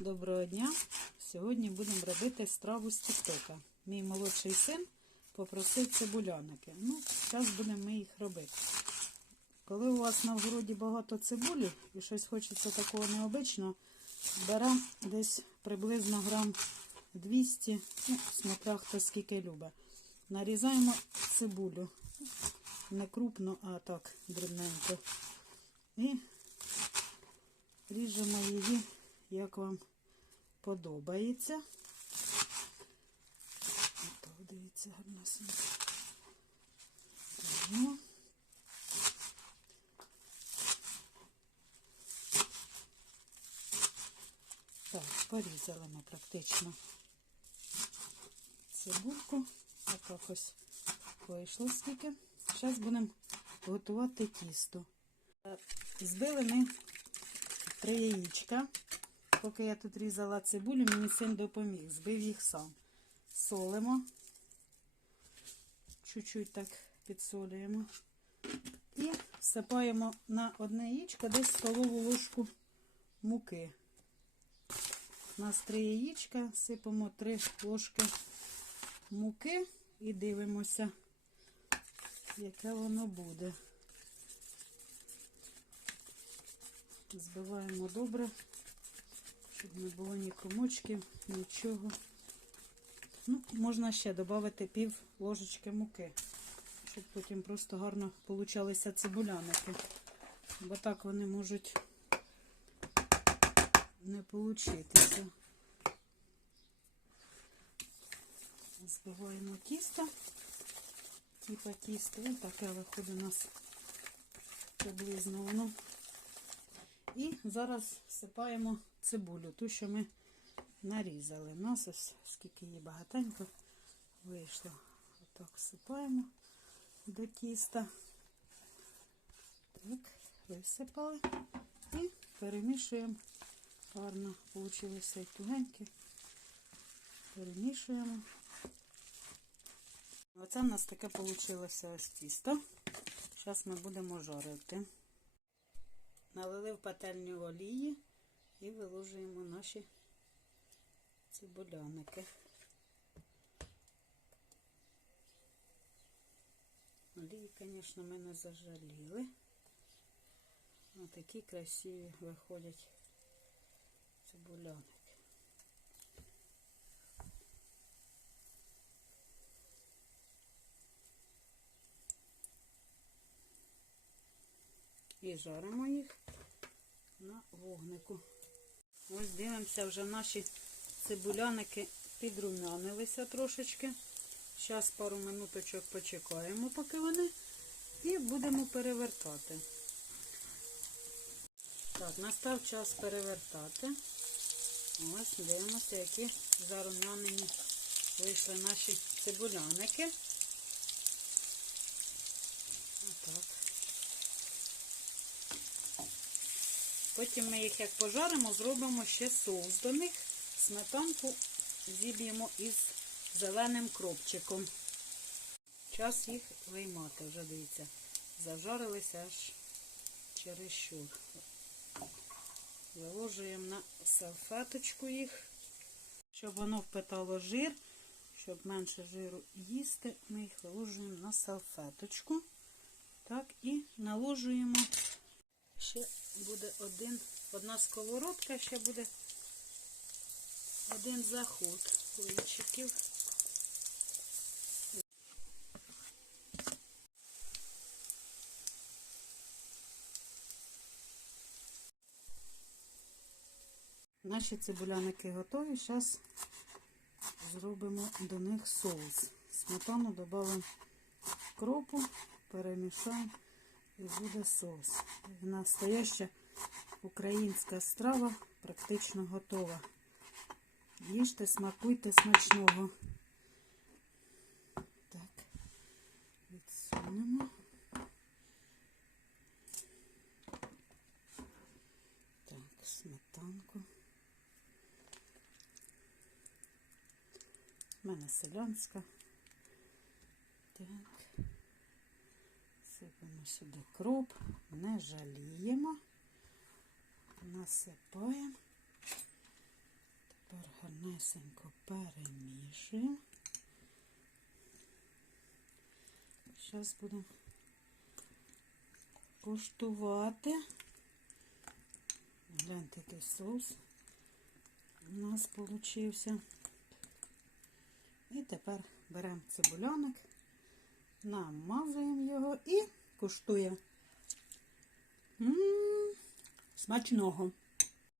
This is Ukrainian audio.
Доброго дня! Сьогодні будемо робити страву з тіктока. Мій молодший син попросив цибуляники. Ну, зараз будемо ми їх робити. Коли у вас на вгороді багато цибулі і щось хочеться такого необичного, беремо десь приблизно грам 200, ну, смотря хто скільки любить. Нарізаємо цибулю. Не крупно, а так дрібненько. І ріжемо її, як вам подобається. Ото, дивіться, гарнесенько. Беремо. Так, порізали ми практично цибульку. Отак ось вийшло скільки. Зараз будемо готувати тісто. Е, Збили ми три яєчка. Поки я тут різала цибулю, мені син допоміг, збив їх сам. Солимо, чуть-чуть так підсолюємо. І всипаємо на одне яєчко десь столову ложку муки. У нас три яєчка, сипемо три ложки муки і дивимося, яке воно буде. Збиваємо добре, щоб не було ні комочків, нічого. Ну, можна ще додати пів ложечки муки, щоб потім просто гарно получалися цибуляники. Бо так вони можуть не получитися. Збиваємо тісто, типа тісто, ось таке виходить у нас приблизно воно. І зараз всипаємо цибулю, ту, що ми нарізали. У нас ось скільки її багатенько вийшло. Отак всипаємо до тіста. Так, висипали і перемішуємо. Гарно вийшло і тугеньке. Перемішуємо. Оце в нас таке вийшло ось тісто. Зараз ми будемо жарити. Налили в пательню олії і виложуємо наші цибуляники. Олії, звісно, ми не зажаліли. Ось такі красиві виходять цибуляники. І жаримо їх на вогнику. Ось дивимося, вже наші цибуляники підрумянилися трошечки. Зараз пару минуточок почекаємо, поки вони, і будемо перевертати. Так, настав час перевертати. Ось дивимося, які зарум'янені вийшли наші цибуляники. Отак. Потім ми їх як пожаримо, зробимо ще соус до них. Сметанку зіб'ємо із зеленим кропчиком. Час їх виймати, вже дивіться, зажарилися аж чересчур. Виложуємо на салфеточку їх, щоб воно впитало жир, щоб менше жиру їсти, ми їх виложуємо на салфеточку. Так, і наложуємо ще буде один, одна сковородка, ще буде один заход куличиків. Наші цибуляники готові. Зараз зробимо до них соус. Сметану додамо кропу, перемішаємо і буде соус. Настояща українська страва практично готова. Їжте, смакуйте смачного. Так, відсунемо. Так, сметанку. У мене селянська. Так. Сипемо сюди кроп, не жаліємо, насипаємо тепер гарнесенько перемішуємо. Зараз будемо куштувати. Гляньте, який соус у нас получився. І тепер беремо цибуляник, намазуємо його і куштуємо. М, Смачного.